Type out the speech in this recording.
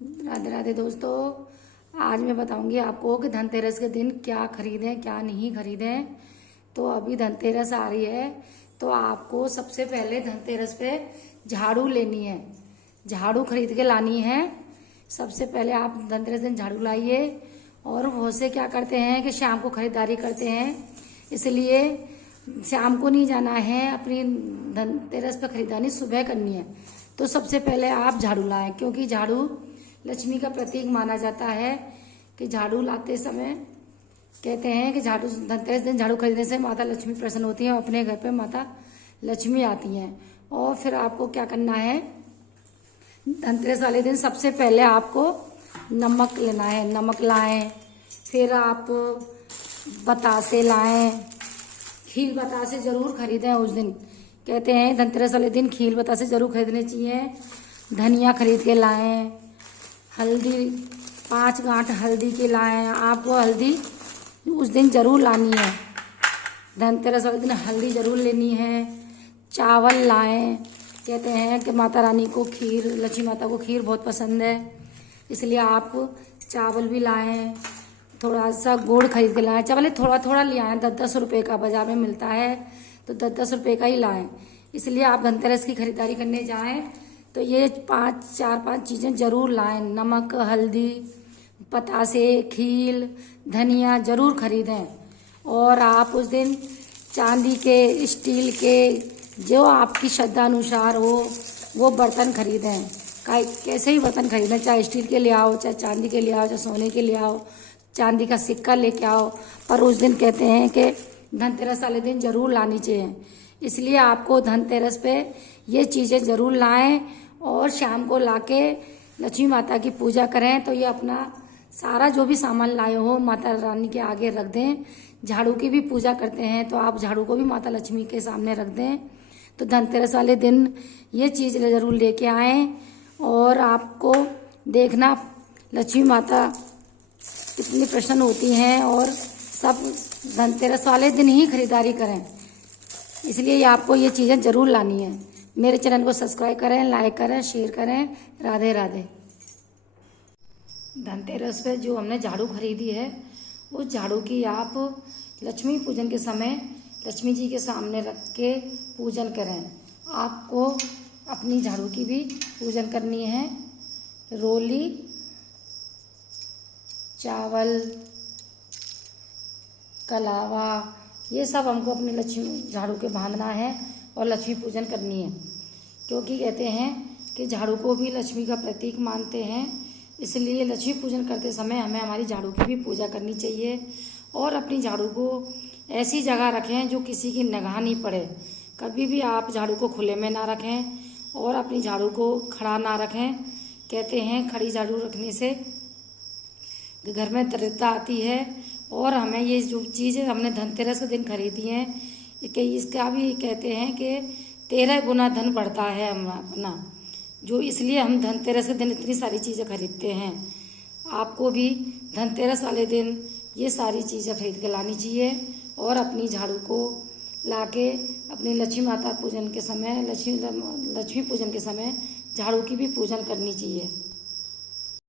राधे राधे दोस्तों। आज मैं बताऊंगी आपको कि धनतेरस के दिन क्या खरीदें क्या नहीं खरीदें। तो अभी धनतेरस आ रही है, तो आपको सबसे पहले धनतेरस पे झाड़ू लेनी है, झाड़ू खरीद के लानी है। सबसे पहले आप धनतेरस दिन झाड़ू लाइए। और वो से क्या करते हैं कि शाम को खरीदारी करते हैं, इसलिए शाम को नहीं जाना है, अपनी धनतेरस पे खरीदारी सुबह करनी है। तो सबसे पहले आप झाड़ू लाएं, क्योंकि झाड़ू लक्ष्मी का प्रतीक माना जाता है। कि झाड़ू लाते समय कहते हैं कि झाड़ू धनतेरस दिन झाड़ू खरीदने से माता लक्ष्मी प्रसन्न होती है और अपने घर पे माता लक्ष्मी आती हैं। और फिर आपको क्या करना है, धनतेरस वाले दिन सबसे पहले आपको नमक लेना है, नमक लाएं। फिर आप बतासे लाएं, खील बतासे जरूर खरीदें उस दिन। कहते हैं धनतेरस वाले दिन खील बतासे जरूर खरीदने चाहिए। धनिया खरीद के लाएं, हल्दी 5 गांठ हल्दी के लाएं। आपको हल्दी उस दिन जरूर लानी है, धनतेरस वाले दिन हल्दी जरूर लेनी है। चावल लाएं, कहते हैं कि माता रानी को खीर, लक्ष्मी माता को खीर बहुत पसंद है, इसलिए आप चावल भी लाएं। थोड़ा सा गुड़ खरीद के लाएं, चावल थोड़ा थोड़ा ले आएँ, 10-10 रुपये का बाजार में मिलता है, तो 10-10 रुपये का ही लाएं। इसलिए आप धनतेरस की खरीदारी करने जाएं तो ये 4-5 चीज़ें जरूर लाएं। नमक, हल्दी, पतासे, खील, धनिया जरूर खरीदें। और आप उस दिन चांदी के, स्टील के, जो आपकी श्रद्धा अनुसार हो वो बर्तन खरीदें। कैसे ही बर्तन खरीदें, चाहे स्टील के ले आओ, चाहे चांदी के ले आओ, चाहे सोने के ले आओ, चांदी का सिक्का लेके आओ। पर उस दिन कहते हैं कि धनतेरस वाले दिन जरूर लानी चाहिए, इसलिए आपको धनतेरस पे ये चीज़ें जरूर लाएं। और शाम को लाके लक्ष्मी माता की पूजा करें। तो ये अपना सारा जो भी सामान लाए हो माता रानी के आगे रख दें। झाड़ू की भी पूजा करते हैं, तो आप झाड़ू को भी माता लक्ष्मी के सामने रख दें। तो धनतेरस वाले दिन ये चीज़ जरूर लेके आएँ। और आपको देखना लक्ष्मी माता कितनी प्रसन्न होती हैं। और सब धनतेरस वाले दिन ही खरीदारी करें, इसलिए आपको ये चीज़ें जरूर लानी है। मेरे चैनल को सब्सक्राइब करें, लाइक करें, शेयर करें। राधे राधे। धनतेरस पे जो हमने झाड़ू खरीदी है, उस झाड़ू की आप लक्ष्मी पूजन के समय लक्ष्मी जी के सामने रख के पूजन करें। आपको अपनी झाड़ू की भी पूजन करनी है। रोली, चावल, कलावा, ये सब हमको अपनी लक्ष्मी झाड़ू के बांधना है और लक्ष्मी पूजन करनी है। क्योंकि कहते हैं कि झाड़ू को भी लक्ष्मी का प्रतीक मानते हैं, इसलिए लक्ष्मी पूजन करते समय हमें हमारी झाड़ू की भी पूजा करनी चाहिए। और अपनी झाड़ू को ऐसी जगह रखें जो किसी की निगाह नहीं पड़े। कभी भी आप झाड़ू को खुले में ना रखें और अपनी झाड़ू को खड़ा ना रखें। कहते हैं खड़ी झाड़ू रखने से घर में दरिद्रता आती है। और हमें ये जो चीज़ें हमने धनतेरस के दिन खरीदी हैं, कि इसका भी कहते हैं कि 13 गुना धन बढ़ता है हम अपना, जो इसलिए हम धनतेरस के दिन इतनी सारी चीज़ें खरीदते हैं। आपको भी धनतेरस वाले दिन ये सारी चीज़ें खरीद के लानी चाहिए। और अपनी झाड़ू को लाके अपनी लक्ष्मी माता पूजन के समय, लक्ष्मी पूजन के समय झाड़ू की भी पूजन करनी चाहिए।